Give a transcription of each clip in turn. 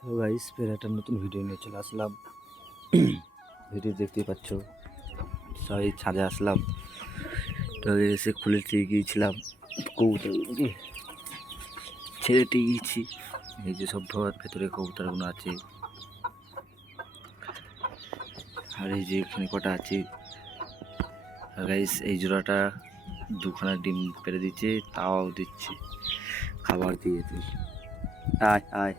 Hello guys, ফের একটা নতুন ভিডিও নিয়ে চলে আসলাম। ভিডিও দেখতেই পাচ্ছ, সবাই ছাদে আসলাম। তো এসে খুলে দিয়ে গিয়েছিলাম, কবুতরগুলোকে ছেড়ে দিয়ে গিয়েছি। এই যে সব ভেতরে কবুতরগুলো আছে, আর এই যে এখানে কটা আছে। আর গাইস, এই জোড়াটা দুখানা ডিম পেড়ে দিচ্ছে, তাও দিচ্ছে খাবার দিয়েছে। আয় আয়,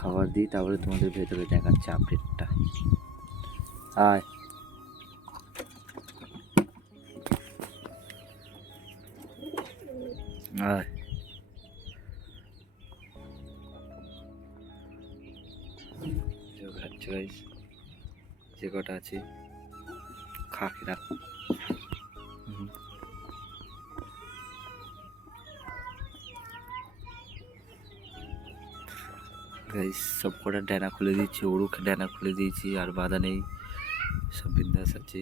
খাবার দিই, তারপরে তোমাদের ভেতরে দেখাচ্ছে আপডেটটা। আয়, আয়, খাচ্ছে গাইস, যে কটা আছে খাকে রাখ। গাইস, সব কটা ডানা খুলে দিয়েছি, ওরুক ডানা খুলে দিয়েছি, আর বাধা নেই, সব বিন্দাস আছে।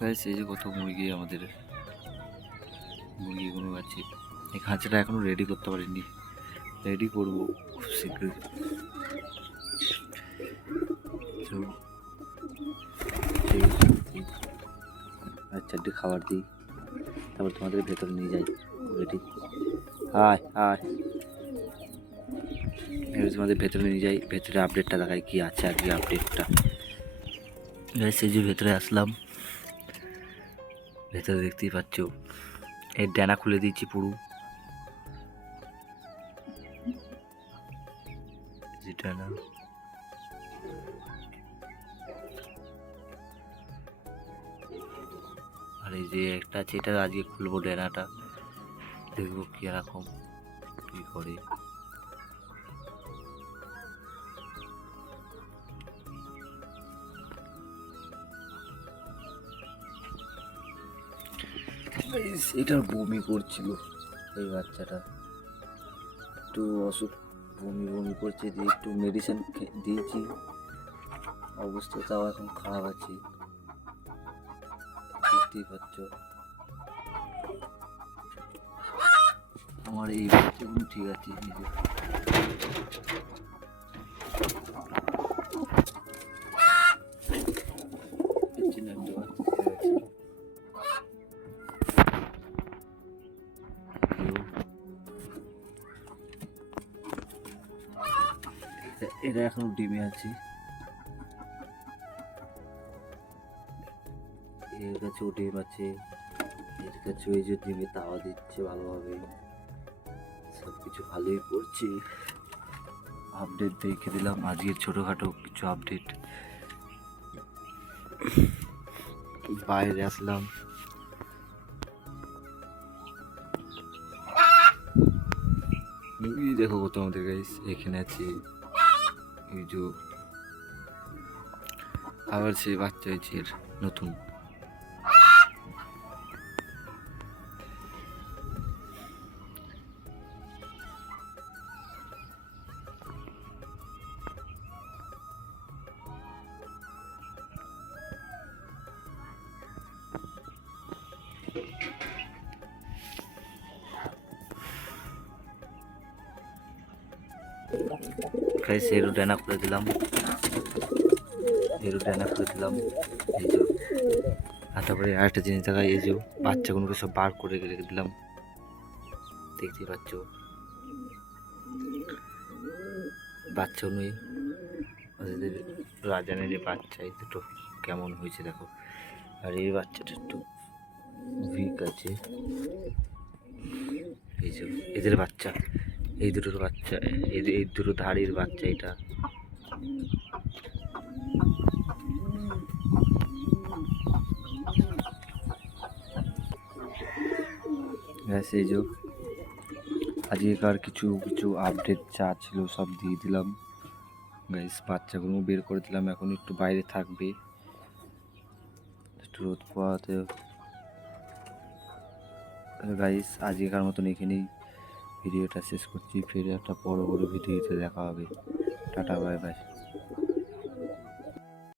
গাইস, এই যে কত মুরগি, আমাদের মুরগিগুলো আছে। এই খাঁচাটা এখনো রেডি করতে পারিনি, রেডি করবো খুব শীঘ্রই। তো আর চারটে খাবার দিই, তারপর তোমাদের ভেতরে নিয়ে যাই। রেডি, আয় আয়, এবার তোমাদের ভেতরে নিয়ে যাই, ভেতরে আপডেটটা দেখাই কি আছে আজকে আপডেটটা। গাইস, এই যে ভেতরে আসলাম, ভেতরে দেখতেই পাচ্ছ এর ডানা খুলে দিয়েছি পুরো, ডানা। আর এই যে একটা আছে, এটা আজকে খুলবো ডানাটা, দেখবো কিরকম কি করে। এটার বমি করছিল, এই বাচ্চাটা একটু অসুখ, বমি বমি করছে, দিয়ে একটু মেডিসিন দিয়েছি, অবস্থা তাও এখন খারাপ আছে, দেখতেই পাচ্ছ। আমার এই বাচ্চাগুলো ঠিক আছে, এই যে এরা এখন ডিমে আছে, এর কাছেও ডিম আছে, এর কাছে ওই যে ডিমে তাওয়া দিচ্ছে ভালোভাবে, সব কিছু ভালোই করছে। আপডেট দেখে দিলাম আজকের ছোটোখাটো কিছু আপডেট। বাইরে আসলাম, দেখো তোমাদের গাইস, এখানে আছে এই যে আবার সেই বাচ্চা হয়েছে নতুন। গাইস, এরও ডানা খুলে দিলাম, এরও ডানা খুলে দিলাম, এই যে। আর তারপরে আরেকটা জিনিস দেখাই, এই যে বাচ্চাগুলোকে সব বার করে রেখে দিলাম, দেখতেই পাচ্ছ বাচ্চাগুলোই ওদের রাজানের যে বাচ্চা, এই দুটো কেমন হয়েছে দেখো। আর এই বাচ্চাটা একটু উইক আছে, এই যে এদের বাচ্চা, এই দুটোর বাচ্চা, এই দুটো ধাড়ির বাচ্চা এটা। এই যে আজকেকার কিছু কিছু আপডেট যা ছিল সব দিয়ে দিলাম গাইস। বাচ্চাগুলো বের করে দিলাম, এখন একটু বাইরে থাকবে, একটু রোদ পোয়াতে। গাইস, আজকেকার মতন এখানেই ভিডিওটা শেষ করছি, ফিরে একটা বড় ভিডিওতে দেখা হবে। Tata bye bye.